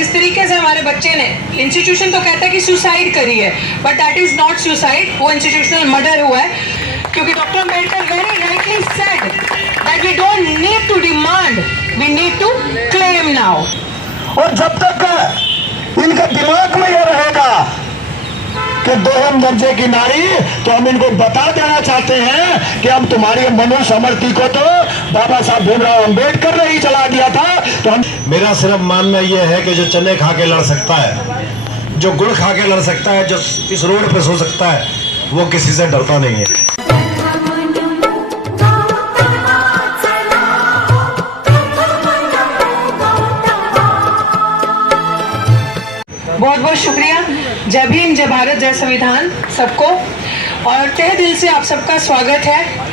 जिस तरीके से हमारे बच्चे ने, इंस्टीट्यूशन तो कहता है कि सुसाइड करी है, but that is not suicide, वो इंस्टीट्यूशनल मर्डर हुआ है। क्योंकि doctor Ambedkar very rightly said that we don't need to demand, we need to claim now. और जब तक इनके दिमाग में यह रहेगा कि दोहम दर्जे की नारी, तो हम इनको बता देना चाहते हैं कि हम तुम्हारी मनुस्मृति को तो बाबा साहब भीमराव अम्बेडकर ने ही चला दिया था। तो हम, मेरा सिर्फ मानना यह है कि जो चने खा के लड़ सकता है, जो गुड़ खा के लड़ सकता है, जो इस रोड पे सो सकता है, वो किसी से डरता नहीं है। बहुत बहुत शुक्रिया। जय भीम, जय भारत, जय संविधान सबको, और तहे दिल से आप सबका स्वागत है।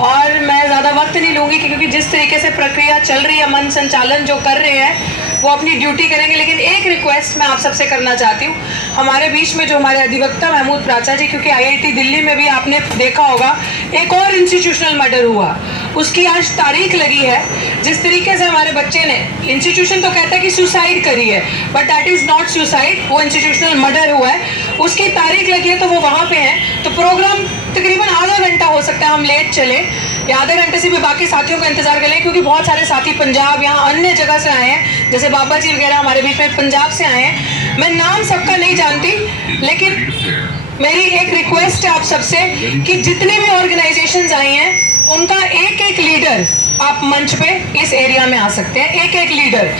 और मैं ज़्यादा वक्त नहीं लूँगी क्योंकि जिस तरीके से प्रक्रिया चल रही है, मन संचालन जो कर रहे हैं वो अपनी ड्यूटी करेंगे। लेकिन एक रिक्वेस्ट मैं आप सबसे करना चाहती हूँ, हमारे बीच में जो हमारे अधिवक्ता महमूद प्राचा जी, क्योंकि आईआईटी दिल्ली में भी आपने देखा होगा एक और इंस्टीट्यूशनल मर्डर हुआ, उसकी आज तारीख लगी है। जिस तरीके से हमारे बच्चे ने, इंस्टीट्यूशन तो कहता है कि सुसाइड करी है, but that is not suicide, वो इंस्टीट्यूशनल मर्डर हुआ है, उसकी तारीख लगी है, तो वो वहाँ पे हैं। तो प्रोग्राम तकरीबन आधा घंटा हो सकता है हम लेट चले, या आधे घंटे से भी बाकी साथियों का इंतजार करें, क्योंकि बहुत सारे साथी पंजाब, यहाँ अन्य जगह से आए हैं, जैसे बाबा जी वगैरह हमारे बीच में पंजाब से आए हैं। मैं नाम सबका नहीं जानती, लेकिन मेरी एक रिक्वेस्ट है आप सबसे कि जितनी भी ऑर्गेनाइजेशंस आई हैं उनका एक एक लीडर आप मंच पे इस एरिया में आ सकते हैं। एक एक लीडर,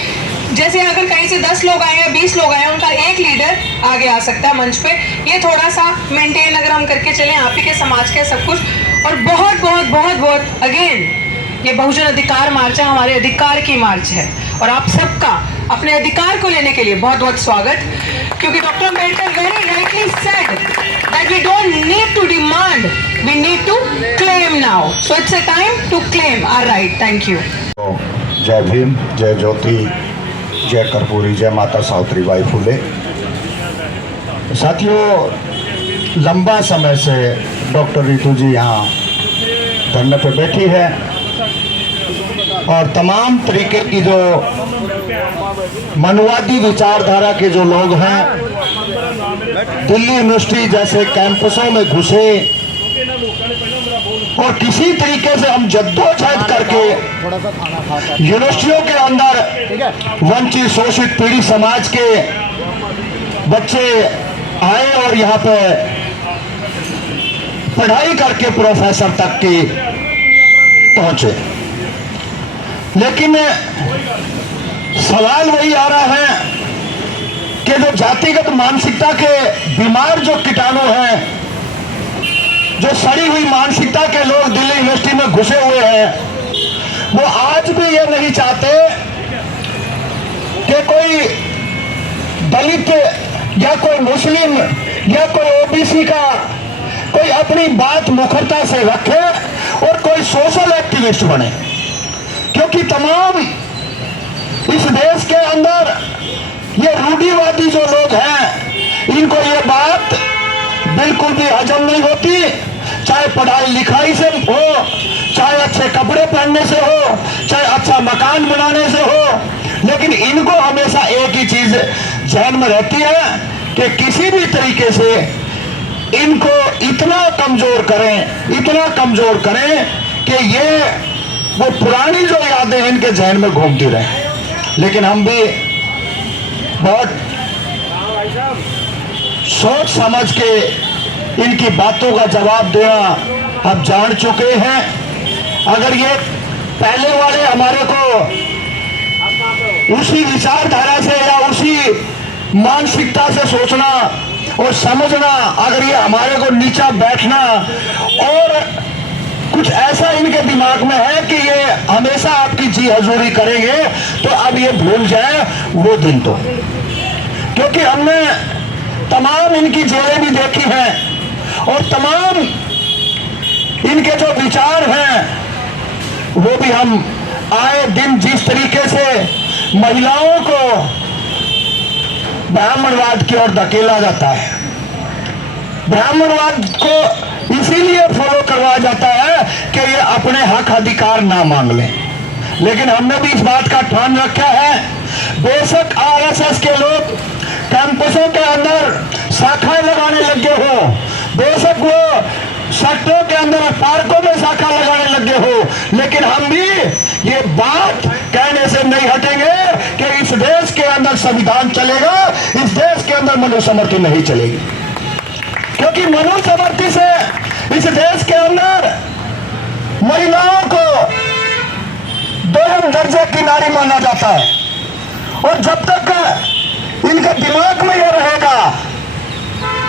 जैसे अगर कहीं से 10 लोग आए हैं, 20 लोग आए हैं, उनका एक लीडर आगे आ सकता है मंच पे। ये थोड़ा सा मेंटेन अगर हम करके चलें, आप ही के समाज के सब कुछ। और बहुत बहुत बहुत बहुत अगेन, ये बहुजन अधिकार मार्च है, हमारे अधिकार की मार्च है, और आप सबका अपने अधिकार को लेने के लिए बहुत बहुत स्वागत। क्योंकि doctor Ambedkar very rightly said that we don't need to demand, we need to claim now. So it's a time to claim our right. Thank you. जय भीम, जय ज्योति, जय कर्पूरी, जय माता सावित्रीबाई फुले। साथियों, लंबा समय से डॉक्टर रितु जी यहाँ धरने पे बैठी है, और तमाम तरीके की जो मनवादी विचारधारा के जो लोग हैं, दिल्ली यूनिवर्सिटी जैसे कैंपसों में घुसे और किसी तरीके से हम जद्दोजहद करके यूनिवर्सिटियों के अंदर वंचित, शोषित, पीड़ित समाज के बच्चे आए और यहाँ पे पढ़ाई करके प्रोफेसर तक की पहुंचे। लेकिन सवाल वही आ रहा है कि जो जातिगत मानसिकता के बीमार जो कीटाणु हैं, जो सड़ी हुई मानसिकता के लोग दिल्ली यूनिवर्सिटी में घुसे हुए हैं, वो आज भी ये नहीं चाहते कि कोई दलित या कोई मुस्लिम या कोई ओबीसी का कोई अपनी बात मुखरता से रखे और कोई सोशल एक्टिविस्ट बने। क्योंकि तमाम इस देश के अंदर ये रूढ़िवादी जो लोग हैं, इनको ये बात बिल्कुल भी हजम नहीं होती, चाहे पढ़ाई लिखाई से हो, चाहे अच्छे कपड़े पहनने से हो, चाहे अच्छा मकान बनाने से हो। लेकिन इनको हमेशा एक ही चीज ध्यान में रहती है कि किसी भी तरीके से इनको इतना कमजोर करें, इतना कमजोर करें कि ये वो पुरानी जो यादें इनके जहन में घूमती रहे। लेकिन हम भी बहुत सोच समझ के इनकी बातों का जवाब देना हम जान चुके हैं। अगर ये पहले वाले हमारे को उसी विचारधारा से या उसी मानसिकता से सोचना और समझना, अगर ये हमारे को नीचा बैठना और कुछ ऐसा इनके दिमाग में है कि ये हमेशा आपकी जी हजूरी करेंगे, तो अब ये भूल जाए वो दिन। तो क्योंकि हमने तमाम इनकी जेलें भी देखी हैं और तमाम इनके जो विचार हैं वो भी हम आए दिन जिस तरीके से महिलाओं को ब्राह्मणवाद की ओर धकेला जाता है, ब्राह्मणवाद को इसीलिए फॉलो करवाया जाता है कि ये अपने हक अधिकार ना मांग लें। लेकिन हमने भी इस बात का ठान रखा है बेशक आरएसएस के लोग कैंपसों के अंदर शाखाएं लगाने लगे हो, बेशक वो सेक्टरों के अंदर पार्कों में शाखा लगाने लगे हो, लेकिन हम भी ये बात कहने से नहीं हटेंगे कि इस देश के अंदर संविधान चलेगा, इस देश के अंदर मनुस्मृति नहीं चलेगी। क्योंकि मनुस्मृति से इस देश के अंदर महिलाओं को दोहम दर्जे की नारी माना जाता है, और जब तक इनके दिमाग में यह रहेगा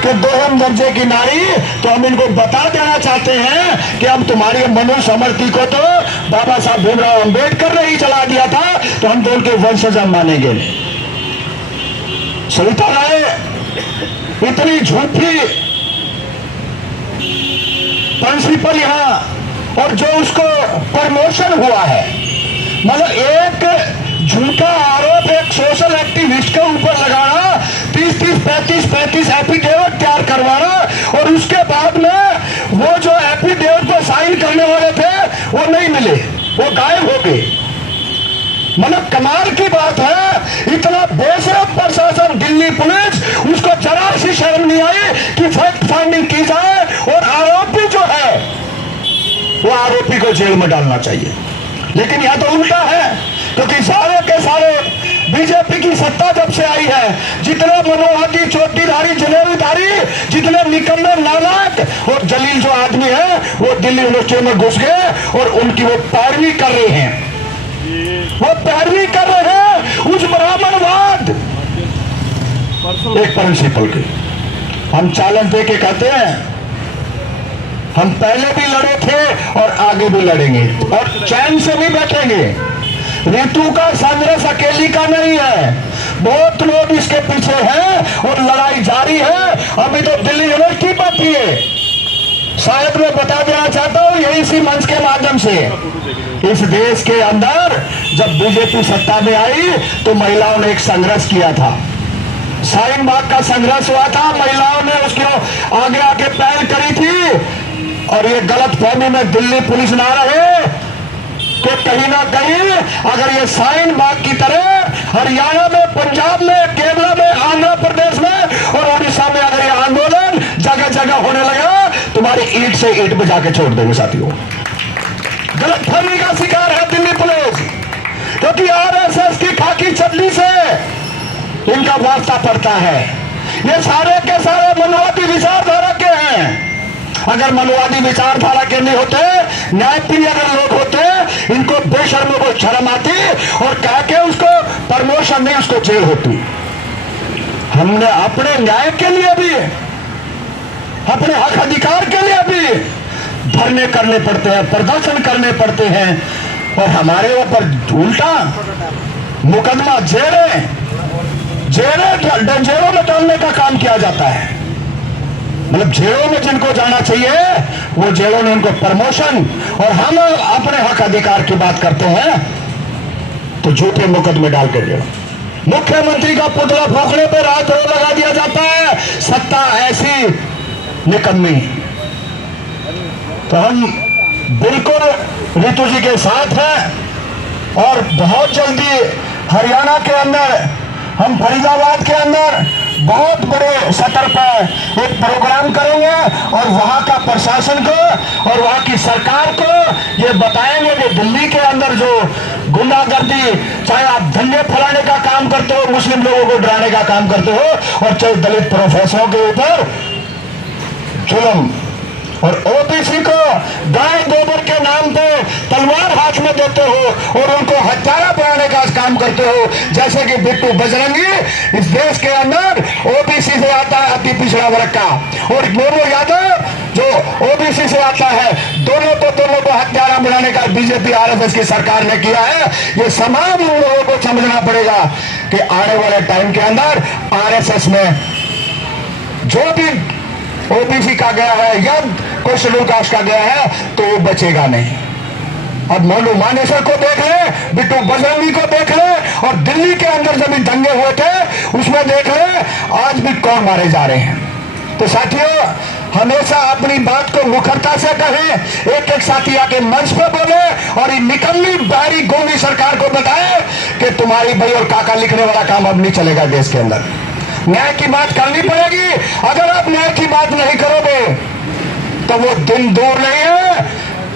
कि दोहम दर्जे की नारी, तो हम इनको बता देना चाहते हैं कि हम तुम्हारी मनुस्मृति को तो बाबा साहब भीमराव अंबेडकर ने ही चला दिया था, तो हम तो उनके वंशज मानेंगे नहीं। सविता राय इतनी झूठी प्रिंसिपल यहां, और जो उसको प्रमोशन हुआ है, मतलब एक झूठा आरोप एक सोशल एक्टिविस्ट के ऊपर लगाना, 35 एफिडेविट तैयार करवाना, और उसके बाद में वो जो एफिडेविट पर साइन करने वाले थे वो नहीं मिले, वो गायब हो गए। मतलब कमाल की बात है, इतना बेशरम प्रशासन दिल्ली पुलिस, उसको जरा सी शर्म नहीं आई कि फैक्ट फाइंडिंग की जाए और आरोपी जो है वो आरोपी को जेल में डालना चाहिए। लेकिन यह तो उल्टा है, क्योंकि सारे के सारे बीजेपी की सत्ता जब से आई है, जितने मनोवादी, चोटीधारी, जलेबीधारी, जितने निकम्मे, नालायक और जलील जो आदमी है, वो दिल्ली यूनिवर्सिटी में घुस गए और उनकी वो पैरवी कर रहे हैं, वो पैरवी कर रहे हैं उस ब्राह्मणवाद एक प्रिंसिपल की। हम चैलेंज दे के कहते हैं, हम पहले भी लड़े थे और आगे भी लड़ेंगे, और चैन से भी बैठेंगे। ऋतु का संघर्ष अकेली का नहीं है, बहुत लोग इसके पीछे हैं और लड़ाई जारी है। अभी तो दिल्ली यूनिवर्सिटी पर थी, शायद मैं बता देना चाहता हूं यही इसी मंच के माध्यम से, इस देश के अंदर जब बीजेपी सत्ता में आई तो महिलाओं ने एक संघर्ष किया था, शाहीन बाग का संघर्ष हुआ था, महिलाओं ने उसको आगे आगे पहल करी थी। और ये गलत फहमी में दिल्ली पुलिस ना रहे कि कहीं ना कहीं अगर ये शाहीन बाग की तरह हरियाणा में, पंजाब में, केरला में, आंध्र प्रदेश में और उड़ीसा में अगर ये आंदोलन जगह जगह होने लगा, तुम्हारी ईंट से ईंट बजा के छोड़ देंगे साथियों। गलत फहमी का शिकार है दिल्ली पुलिस, क्योंकि आरएसएस की खाकी चड्डी से इनका वास्ता पड़ता है। ये सारे के सारे मनोवादी विचारधारा के हैं। अगर मनोवादी विचारधारा के नहीं होते, न्यायप्रिय अगर लोग होते, इनको बेशर्मों को शर्म आती और कह के उसको प्रमोशन नहीं, उसको जेल होती। हमने अपने न्याय के लिए भी, अपने हक अधिकार के लिए भी धरने करने पड़ते हैं, प्रदर्शन करने पड़ते हैं, और हमारे ऊपर उल्टा मुकदमा जेलों में डालने का काम किया जाता है। मतलब जेलों में जिनको जाना चाहिए वो जेलों में उनको प्रमोशन, और हम अपने हक अधिकार की बात करते हैं तो झूठे मुकदमे डाल के जेल। मुख्यमंत्री का पुतला फूकने पर रात रोज लगा दिया जाता है, सत्ता ऐसी निकम्मी। तो हम बिल्कुल ऋतु जी के साथ हैं, और बहुत जल्दी हरियाणा के अंदर, हम फरीदाबाद के अंदर बहुत बड़े सतर पर एक प्रोग्राम करेंगे, और वहां का प्रशासन को और वहां की सरकार को ये बताएंगे कि दिल्ली के अंदर जो गुंडागर्दी, चाहे आप धंधे फैलाने का काम करते हो, मुस्लिम लोगों को डराने का काम करते हो, और चाहे दलित प्रोफेसरों के ऊपर जुल्म, और ओबीसी को गाय गोबर के नाम पे तलवार हाथ में देते हो और उनको हत्यारा बनाने का काम करते हो, जैसे कि बिट्टू बजरंगी इस देश के अंदर ओबीसी से आता है, अति पिछड़ा वर्ग का, और मोनू यादव जो ओबीसी से आता है, दोनों को हत्यारा बनाने का बीजेपी आरएसएस की सरकार ने किया है। ये तमाम लोगों को समझना पड़ेगा कि आने वाले टाइम के अंदर आरएसएस में जो भी ओबीसी का गया है या कोई शेड्यूल कास्ट का गया है तो वो बचेगा नहीं। अब मोनू मानेसर को देख ले, बिट्टू बजरंगी को देख ले, और दिल्ली के अंदर जब भी दंगे हुए थे उसमें देख ले आज भी कौन मारे जा रहे हैं। तो साथियों, हमेशा अपनी बात को मुखरता से कहें। एक एक साथी आके मंच पे बोले और ये निकम्मी बाहरी गोली सरकार को बताए कि तुम्हारी भाई और काका लिखने वाला काम अब नहीं चलेगा देश के अंदर। न्याय की बात करनी पड़ेगी। अगर आप न्याय की बात नहीं करोगे तो वो दिन दूर नहीं है,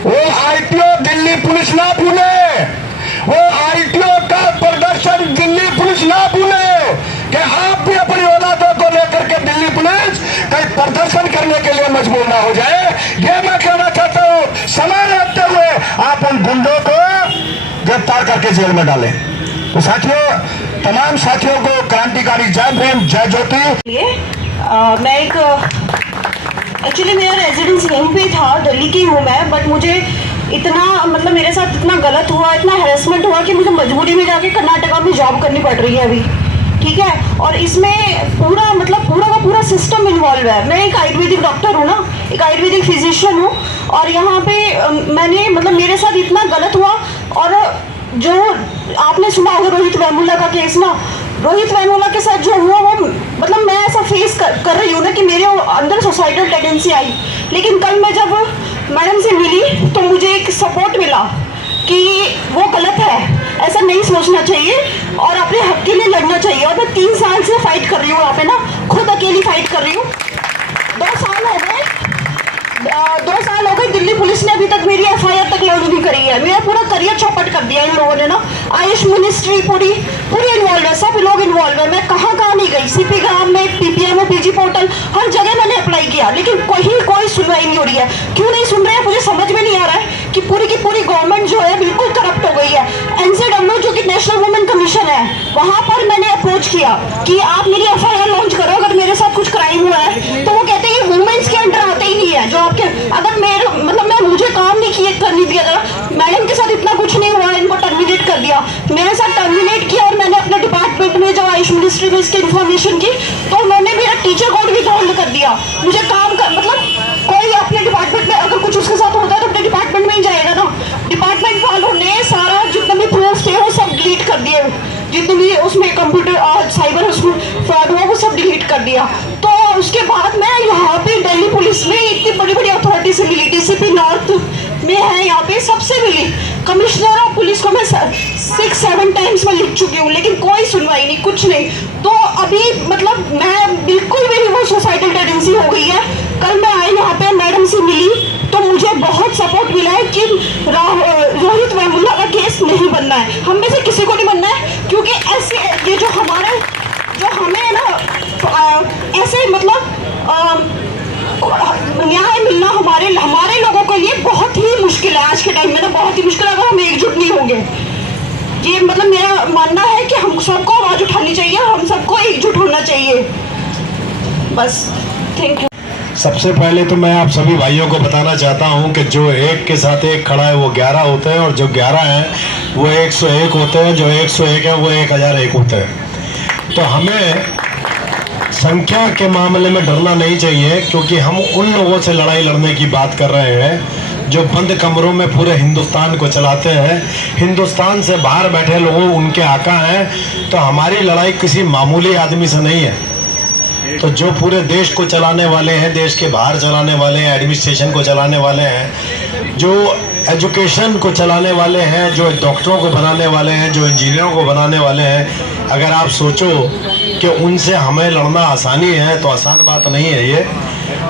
वो आईटीओ दिल्ली पुलिस ना भूले, वो आईटीओ का प्रदर्शन दिल्ली पुलिस ना भूले कि आप भी अपनी औलादों को लेकर के दिल्ली पुलिस कहीं प्रदर्शन करने के लिए मजबूर ना हो जाए। ये मैं कहना चाहता हूं। समय रखते हुए आप उन गुंडों को गिरफ्तार करके जेल में डालें। तो साथियों, तमाम साथियों को क्रांतिकारी जय भीम, जय ज्योति। मैं एक एक्चुअली मेरा रेजिडेंस यहीं पे था, दिल्ली की हूँ मैं, बट मुझे इतना मतलब मेरे साथ इतना गलत हुआ, इतना हैरेसमेंट हुआ कि मुझे मजबूरी में जाके कर्नाटका में जॉब करनी पड़ रही है अभी, ठीक है। और इसमें पूरा मतलब पूरा का पूरा सिस्टम इन्वॉल्व है। मैं एक आयुर्वेदिक डॉक्टर हूँ ना, एक आयुर्वेदिक फिजिशियन हूँ, और यहाँ पे मैंने मतलब मेरे साथ इतना गलत हुआ। और जो आपने सुना होगा रोहित वेमुला का केस ना, रोहित वेमुला के साथ जो हुआ वो मतलब मैं ऐसा फेस कर रही हूँ ना कि मेरे अंदर सुसाइडल टेंडेंसी आई। लेकिन कल मैं जब मैडम से मिली तो मुझे एक सपोर्ट मिला कि वो गलत है, ऐसा नहीं सोचना चाहिए और अपने हक के लिए लड़ना चाहिए। और मैं 3 साल से फाइट कर रही हूँ यहाँ पे ना, खुद अकेली फाइट कर रही हूँ। 2 साल हो गए, 2 साल हो गए, दिल्ली पुलिस ने अभी तक मेरी एफआईआर तक लॉन्च नहीं करी है। मेरा पूरा करियर चौपट कर दिया इन लोगों ने ना। आयुष मिनिस्ट्री पूरी इन्वॉल्व है, सब लोग इन्वॉल्व है। मैं कहाँ नहीं गई, सीपी ग्राम में, पीपीएम में, पीजी पोर्टल, हर जगह मैंने अप्लाई किया, लेकिन कोई सुनवाई नहीं हो रही है। क्यों नहीं सुन रहे हैं मुझे समझ में नहीं आ रहा है कि पूरी की पूरी गवर्नमेंट जो है बिल्कुल करप्ट हो गई है। एनसीडब्ल्यू जो कि नेशनल वुमेन कमीशन है, वहां पर मैंने अप्रोच किया कि आप मेरी एफआईआर लॉन्च करो अगर मेरे साथ कुछ क्राइम हुआ है। तो वो कहते हैं वुमेन्स के अंडर आते ही नहीं है। जो आपके अगर मेरे मतलब मैं मुझे काम नहीं किए करने दिया था, मैडम के साथ इतना कुछ नहीं हुआ, इनको टर्मिनेट कर दिया, मेरे साथ टर्मिनेट किया। और मैंने अपने डिपार्टमेंट में जब आयुष मिनिस्ट्री में इसकी इन्फॉर्मेशन की तो उन्होंने मेरा टीचर कोड भी होल्ड कर दिया। मुझे काम कर मतलब कोई अपने डिपार्टमेंट में अगर कुछ उसके साथ होता है तो अपने डिपार्टमेंट में ही जाएगा ना। डिपार्टमेंट वालों ने सारा जितने भी प्रूफ थे वो सब डिलीट कर दिए, जितने भी उसमें कंप्यूटर और साइबर फ्रॉड हुआ वो सब डिलीट कर दिया। तो उसके बाद मैं यहाँ पे दिल्ली पुलिस में इतनी बड़ी बड़ी अथॉरिटी से मिली, डीसीपी नॉर्थ में है यहाँ पे, सबसे मिली। कमिश्नर ऑफ पुलिस को मैं 6-7 टाइम्स में लिख चुकी हूँ, लेकिन कोई सुनवाई नहीं, कुछ नहीं। तो अभी मतलब मैं बिल्कुल मेरी वो सुसाइडल टेंडेंसी हो गई है। कल मैं आई यहाँ पे, मैडम से मिली तो मुझे बहुत सपोर्ट मिला है कि रोहित वेमुला का केस नहीं बनना है, हम में से किसी को नहीं बनना है। क्योंकि ऐसे ये जो हमें ना ऐसे मतलब न्याय मिलना हमारे लोगों के लिए बहुत ही मुश्किल है आज के टाइम में, तो बहुत ही मुश्किल है अगर हम एकजुट नहीं होंगे। ये मतलब मेरा मानना है कि हम सबको आवाज उठानी चाहिए, हम सबको एकजुट होना चाहिए। बस, थैंक यू। सबसे पहले तो मैं आप सभी भाइयों को बताना चाहता हूं कि जो एक के साथ एक खड़ा है वो 11 होते हैं, और जो 11 हैं वो 101 होते हैं, जो 101 है वो 1001 होते हैं। तो हमें संख्या के मामले में डरना नहीं चाहिए, क्योंकि हम उन लोगों से लड़ाई लड़ने की बात कर रहे हैं जो बंद कमरों में पूरे हिंदुस्तान को चलाते हैं। हिंदुस्तान से बाहर बैठे लोगों उनके आका हैं। तो हमारी लड़ाई किसी मामूली आदमी से नहीं है। तो जो पूरे देश को चलाने वाले हैं, देश के बाहर चलाने वाले हैं, एडमिनिस्ट्रेशन को चलाने वाले हैं, जो एजुकेशन को चलाने वाले हैं, जो डॉक्टरों को बनाने वाले हैं, जो इंजीनियरों को बनाने वाले हैं, अगर आप सोचो कि उनसे हमें लड़ना आसानी है तो आसान बात नहीं है ये।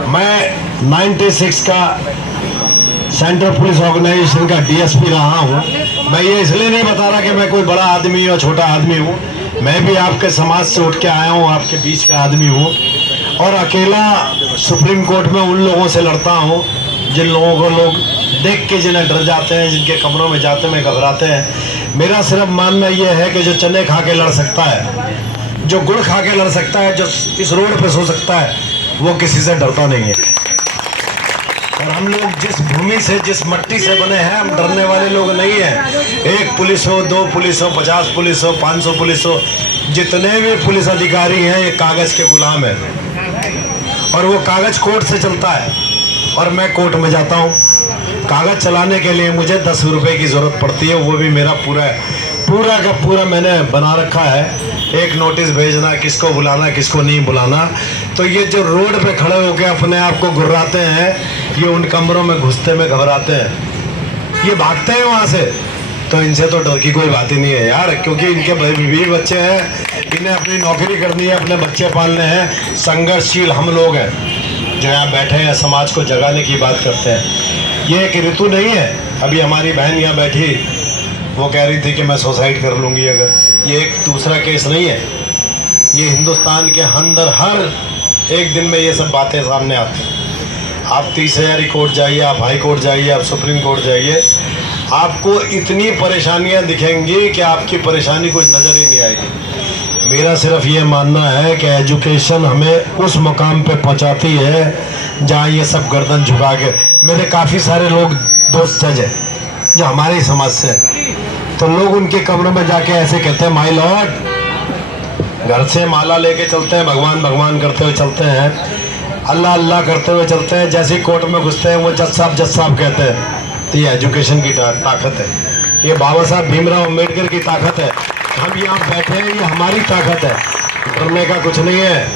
मैं 96 का सेंट्रल पुलिस ऑर्गेनाइजेशन का डीएसपी रहा हूँ। मैं ये इसलिए नहीं बता रहा कि मैं कोई बड़ा आदमी या छोटा आदमी हूँ। मैं भी आपके समाज से उठ के आया हूँ, आपके बीच का आदमी हूँ, और अकेला सुप्रीम कोर्ट में उन लोगों से लड़ता हूँ जिन लोगों को लोग देख के जिन्हें डर जाते हैं, जिनके कमरों में जाते में घबराते हैं। मेरा सिर्फ मानना यह है कि जो चने खा के लड़ सकता है, जो गुड़ खा के लड़ सकता है, जो इस रोड पे सो सकता है, वो किसी से डरता नहीं है। और हम लोग जिस भूमि से, जिस मट्टी से बने हैं, हम डरने वाले लोग नहीं हैं। 1 पुलिस हो, 2 पुलिस हो, 50 पुलिस हो, 500 पुलिस हो, जितने भी पुलिस अधिकारी हैं ये कागज के गुलाम हैं। और वो कागज कोर्ट से चलता है और मैं कोर्ट में जाता हूँ। कागज चलाने के लिए मुझे 10 रुपए की ज़रूरत पड़ती है, वो भी मेरा पूरा पूरा का पूरा मैंने बना रखा है, एक नोटिस भेजना, किसको बुलाना किसको नहीं बुलाना। तो ये जो रोड पे खड़े होकर अपने आप को घुर्राते हैं, ये उन कमरों में घुसते में घबराते हैं, ये भागते हैं वहाँ से। तो इनसे तो डर की कोई बात ही नहीं है यार, क्योंकि इनके बीवी बच्चे हैं, इन्हें अपनी नौकरी करनी है, अपने बच्चे पालने हैं। संघर्षशील हम लोग हैं जो यहाँ बैठे हैं, समाज को जगाने की बात करते हैं। ये एक ऋतु नहीं है। अभी हमारी बहन यहाँ बैठी, वो कह रही थी कि मैं सुसाइड कर लूँगी अगर। ये एक दूसरा केस नहीं है, ये हिंदुस्तान के अंदर हर एक दिन में ये सब बातें सामने आती हैं। आप 30,000 कोर्ट जाइए, आप हाई कोर्ट जाइए, आप सुप्रीम कोर्ट जाइए, आपको इतनी परेशानियां दिखेंगी कि आपकी परेशानी कुछ नज़र ही नहीं आएगी। मेरा सिर्फ ये मानना है कि एजुकेशन हमें उस मुकाम पे पहुंचाती है जहाँ ये सब गर्दन झुका के। मेरे काफ़ी सारे लोग दोस्त जज हैं जो हमारे समाज से हैं, तो लोग उनके कमरों में जाके ऐसे कहते हैं, माय लॉर्ड, घर से माला लेके चलते हैं, भगवान भगवान करते हुए चलते हैं, अल्लाह अल्लाह करते हुए चलते हैं। जैसे ही कोर्ट में घुसते हैं वो जज साहब कहते हैं। तो ये एजुकेशन की ताकत है, ये बाबा साहब भीमराव अम्बेडकर की ताकत है। हम यहाँ बैठे हैं, ये हमारी ताकत है। डरने का कुछ नहीं है,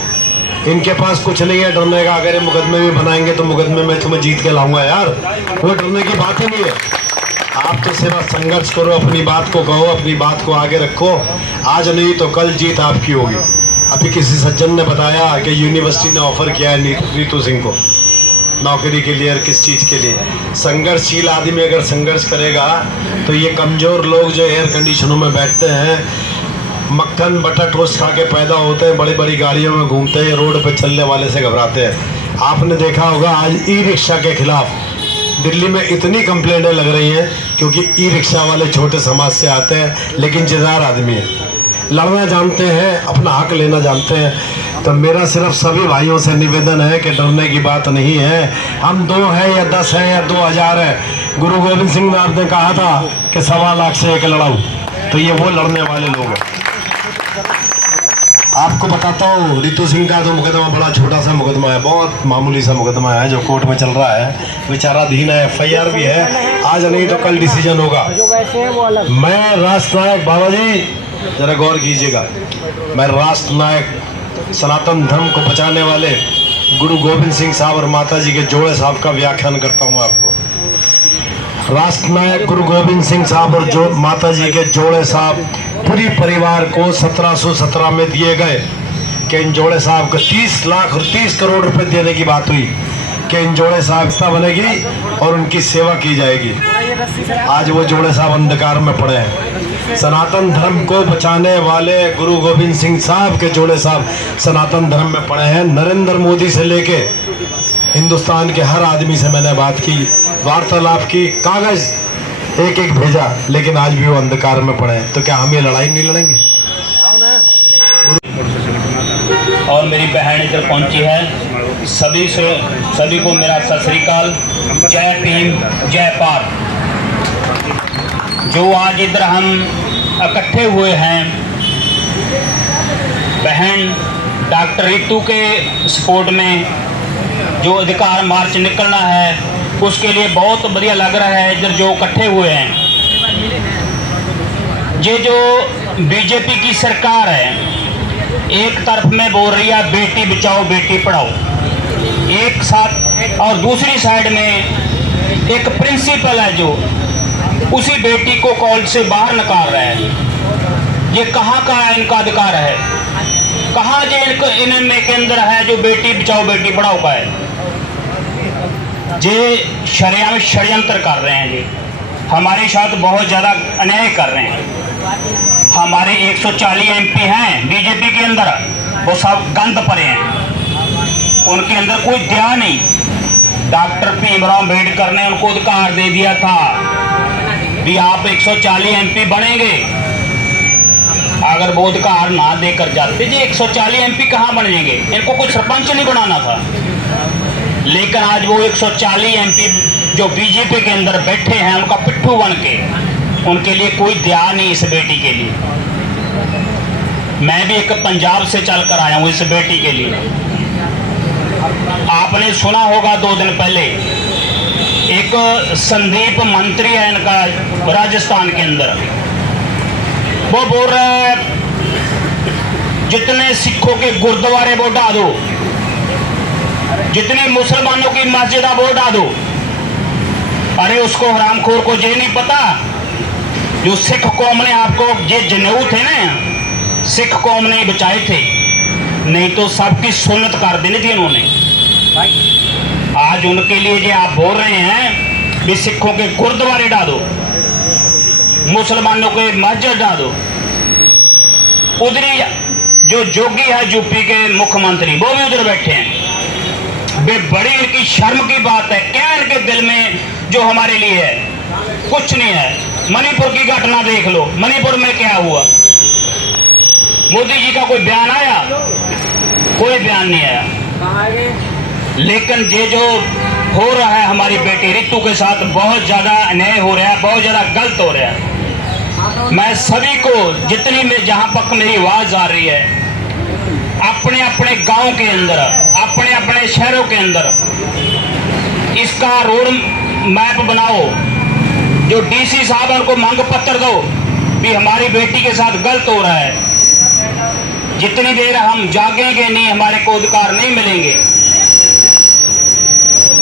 इनके पास कुछ नहीं है डरने का। अगर ये मुकदमे भी बनाएंगे तो मुकदमे में तुम्हें जीत के लाऊंगा यार, वो डरने की बात ही नहीं है। आप तो सिर्फ संघर्ष करो, अपनी बात को कहो, अपनी बात को आगे रखो। आज नहीं तो कल जीत आपकी होगी। अभी किसी सज्जन ने बताया कि यूनिवर्सिटी ने ऑफर किया है नीतू सिंह को नौकरी के लिए और किस चीज़ के लिए। संघर्षशील आदमी अगर संघर्ष करेगा तो ये कमज़ोर लोग जो एयर कंडीशनों में बैठते हैं, मक्खन बटर टोस्ट खा के पैदा होते हैं, बड़ी बड़ी गाड़ियों में घूमते हैं, रोड पे चलने वाले से घबराते हैं। आपने देखा होगा आज ई रिक्शा के खिलाफ दिल्ली में इतनी कंप्लेंटें लग रही हैं क्योंकि ई रिक्शा वाले छोटे समाज से आते हैं, लेकिन जिद्दार आदमी हैं, लड़ना जानते हैं, अपना हक लेना जानते हैं। तो मेरा सिर्फ सभी भाइयों से निवेदन है कि डरने की बात नहीं है। हम 2 हैं या 10 हैं या 2000 हैं। गुरु गोविंद सिंह ने कहा था कि 1.25 लाख से एक लड़ाऊं, तो ये वो लड़ने वाले लोग हैं। आपको बताता हूँ, ऋतु सिंह का तो मुकदमा बड़ा छोटा सा मुकदमा है, बहुत मामूली सा मुकदमा है जो कोर्ट में चल रहा है, विचाराधीन है, FIR भी है। आज नहीं तो कल डिसीजन होगा। मैं राष्ट्र नायक, बाबा जी जरा गौर कीजिएगा, मैं राष्ट्र नायक सनातन धर्म को बचाने वाले गुरु गोविंद सिंह साहब और माता जी के जोड़े साहब का व्याख्यान करता हूँ आपको। राष्ट्र नायक गुरु गोविंद सिंह साहब और जो माता जी के जोड़े साहब पूरी परिवार को 1717 में दिए गए कि इन जोड़े साहब को 30 करोड़ रुपए देने की बात हुई कि इन जोड़े साहब बनेगी और उनकी सेवा की जाएगी। आज वो जोड़े साहब अंधकार में पड़े हैं। सनातन धर्म को बचाने वाले गुरु गोविंद सिंह साहब के जोड़े साहब सनातन धर्म में पड़े हैं। नरेंद्र मोदी से लेके हिंदुस्तान के हर आदमी से मैंने बात की, वार्तालाप की, कागज एक एक भेजा, लेकिन आज भी वो अंधकार में पड़े हैं। तो क्या हम ये लड़ाई नहीं लड़ेंगे? और मेरी बहन इधर पहुंची है, सभी को मेरा सत श्री अकाल, जय भीम, जय पार। जो आज इधर हम इकट्ठे हुए हैं, बहन डॉक्टर ऋतु के सपोर्ट में जो अधिकार मार्च निकलना है, उसके लिए बहुत बढ़िया लग रहा है इधर जो इकट्ठे हुए हैं। ये जो बीजेपी की सरकार है, एक तरफ में बोल रही है बेटी बचाओ बेटी पढ़ाओ, एक साथ, और दूसरी साइड में एक प्रिंसिपल है जो उसी बेटी को कॉलेज से बाहर निकाल रहा है। ये कहाँ का इनका अधिकार है? कहाँ जो इनमें के अंदर है जो बेटी बचाओ बेटी पढ़ाओ का है? ये षड्यंत्र कर रहे हैं, ये हमारे साथ बहुत ज़्यादा अन्याय कर रहे हैं। हमारे 140 MP हैं बीजेपी के अंदर, वो सब गंद पड़े हैं, उनके अंदर कोई दया नहीं। डॉक्टर भीमराव अम्बेडकर ने उनको अधिकार दे दिया था भी आप 140 MP बनेंगे। अगर वो अधिकार ना देकर जाते जी 140 MP कहाँ बनेंगे? इनको कोई सरपंच नहीं बनाना था। लेकिन आज वो 140 MP जो बीजेपी के अंदर बैठे हैं, उनका पिट्ठू बन के, उनके लिए कोई दया नहीं इस बेटी के लिए। मैं भी एक पंजाब से चल कर आया हूँ इस बेटी के लिए। आपने सुना होगा 2 दिन पहले एक संदीप मंत्री है इनका राजस्थान के अंदर, वो बोल रहा है जितने सिखों के गुरुद्वारे वो ढा दो, जितनी मुसलमानों की मस्जिद वो ढा दो। अरे उसको हरामखोर को ये नहीं पता जो सिख कौम ने आपको ये जनेऊ थे ना, सिख कौम ने बचाए थे, नहीं तो सबकी सुन्नत कर देनी थी उन्होंने। आज उनके लिए जो आप बोल रहे हैं भी सिखों के गुरुद्वारे ढा दो, मुसलमानों के मस्जिद ढा दो। उधरी जो जोगी है यूपी के मुख्यमंत्री वो भी उधर बैठे हैं। बे बड़ी इनकी शर्म की बात है। क्या इनके दिल में जो हमारे लिए है? कुछ नहीं है। मणिपुर की घटना देख लो, मणिपुर में क्या हुआ? मोदी जी का कोई बयान आया? कोई बयान नहीं आया। लेकिन ये जो हो रहा है हमारी बेटी रितु के साथ, बहुत ज्यादा अन्याय हो रहा है, बहुत ज्यादा गलत हो रहा है। मैं सभी को जितनी में जहां तक मेरी आवाज आ रही है, अपने अपने गांव के अंदर, अपने अपने शहरों के अंदर इसका रोड मैप बनाओ। जो डीसी साहब उनको मांग पत्र दो भी हमारी बेटी के साथ गलत हो रहा है। जितनी देर हम जागेंगे नहीं, हमारे को अधिकार नहीं मिलेंगे।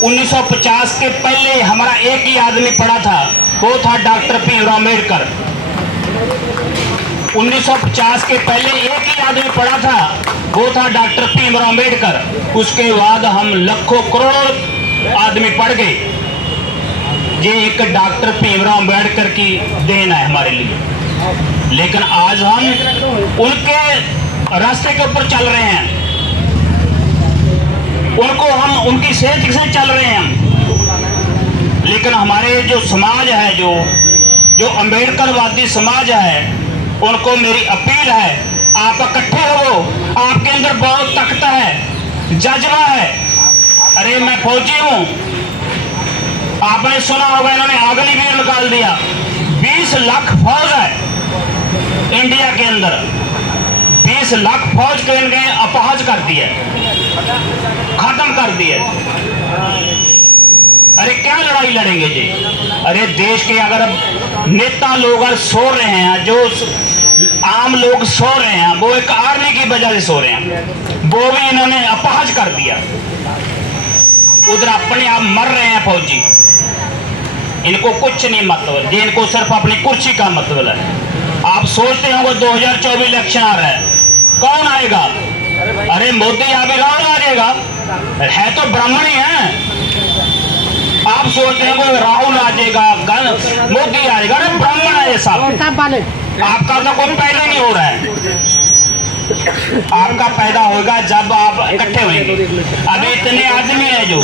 1950 के पहले हमारा एक ही आदमी पड़ा था, वो था डॉक्टर भीमराव अम्बेडकर। 1950 के पहले एक ही आदमी पड़ा था, वो था डॉक्टर भीमराव अम्बेडकर। उसके बाद हम लाखों करोड़ों आदमी पड़ गए। ये एक डॉक्टर भीमराव अम्बेडकर की देन है हमारे लिए। लेकिन आज हम उनके रास्ते के ऊपर चल रहे हैं, हम उनकी सेहत से चल रहे हैं हम। लेकिन हमारे जो समाज है, जो अम्बेडकरवादी समाज है, उनको मेरी अपील है, आप इकट्ठे हो। आपके अंदर बहुत ताकत है, जज्बा है। अरे मैं फौजी हूं, आपने सुना होगा इन्होंने अग्निवीर निकाल दिया। 20 लाख फौज है इंडिया के अंदर, 20 लाख फौज को इनके अपहाज कर दिया, खत्म कर दिया। अरे क्या लड़ाई लड़ेंगे जी? अरे देश के अगर नेता लोग अगर सो रहे हैं, जो आम लोग सो रहे हैं, वो एक आर्मी की वजह से सो रहे हैं, वो भी इन्होंने अपहाज कर दिया। उधर अपने आप मर रहे हैं फौजी, इनको कुछ नहीं मतलब, इनको सिर्फ अपनी कुर्सी का मतलब है। आप सोचते होंगे 2024 इलेक्शन आ रहा है, कौन आएगा? अरे मोदी आगे, राहुल आ जाएगा, है तो ब्राह्मण ही है। आप सोचते हैं कोई राहुल आ जाएगा, मोदी आ जाएगा, अरे ब्राह्मण है ये सब। आपका तो कोई पैदा नहीं हो रहा है, आपका पैदा होगा जब आप इकट्ठे होंगे। अभी इतने आदमी है, जो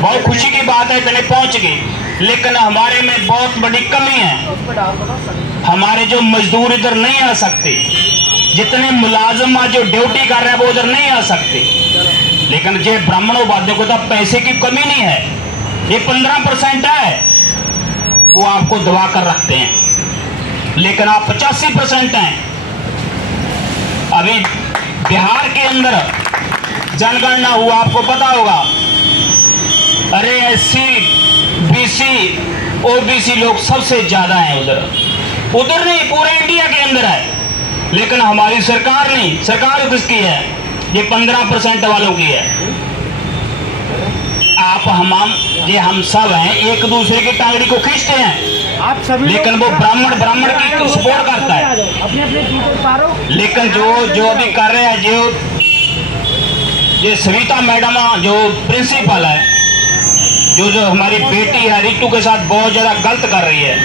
बहुत खुशी की बात है, इतने पहुंच गए। लेकिन हमारे में बहुत बड़ी कमी है, हमारे जो मजदूर इधर नहीं आ सकते, जितने मुलाजिम जो ड्यूटी कर रहे हैं वो उधर नहीं आ सकते। लेकिन जो ब्राह्मणों को तो पैसे की कमी नहीं है, ये 15% है, वो आपको दबा कर रखते हैं। लेकिन आप 85% हैं। अभी बिहार के अंदर जनगणना हुआ, आपको पता होगा। अरे SC, BC, OBC लोग सबसे ज्यादा हैं उधर नहीं, पूरे इंडिया के अंदर है। लेकिन हमारी सरकार नहीं, सरकार किसकी है? ये 15% वालों की है। आप हम सब हैं, एक दूसरे की टांगड़ी को खींचते हैं, आप सभी, लेकिन वो ब्राह्मण की सपोर्ट करता है। अपने अपने लेकिन जो अभी कर रहे हैं, जो सविता मैडम जो प्रिंसिपल है, जो हमारी बेटी है रितु के साथ बहुत ज्यादा गलत कर रही है।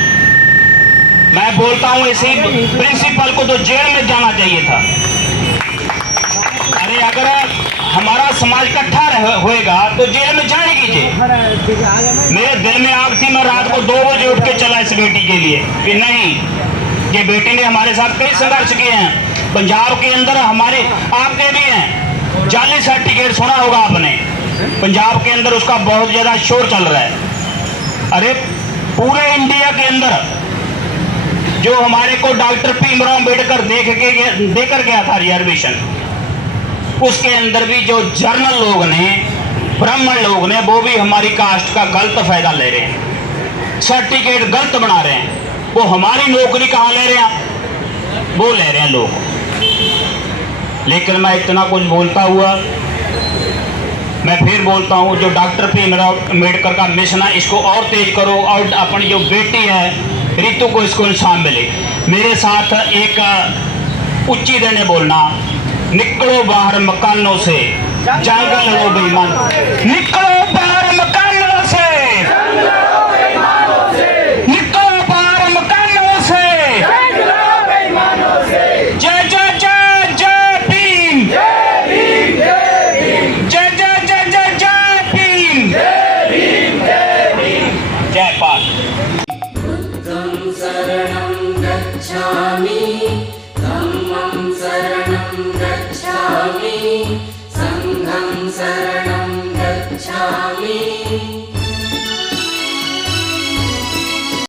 मैं बोलता हूँ इसी प्रिंसिपल को तो जेल में जाना चाहिए था। अरे अगर हमारा समाज इकट्ठा होएगा तो जेल में जाएगी जी। मेरे दिल में आग थी, मैं रात को 2 बजे उठ के चला इस बेटी के लिए कि नहीं, ये बेटी ने हमारे साथ कई संघर्ष किए हैं। पंजाब के अंदर हमारे आपके भी हैं, जाली सर्टिफिकेट सुना होगा आपने, पंजाब के अंदर उसका बहुत ज्यादा शोर चल रहा है। अरे पूरे इंडिया के अंदर जो हमारे को डॉक्टर भीमराव अम्बेडकर देकर गया था रिजर्वेशन, उसके अंदर भी जो जर्नल लोग ने, ब्राह्मण लोग ने, वो भी हमारी कास्ट का गलत फायदा ले रहे हैं, सर्टिफिकेट गलत बना रहे हैं। वो हमारी नौकरी कहाँ ले रहे हैं? वो ले रहे हैं लोग। लेकिन मैं इतना कुछ बोलता हुआ मैं फिर बोलता हूँ, जो डॉक्टर भीमराव अम्बेडकर का मिशन है इसको और तेज करो, और अपनी जो बेटी है रितु को इसको इंसान मिले। मेरे साथ एक उच्ची देने बोलना, निकलो बाहर मकानों से, जंग लड़ो बेईमान, निकलो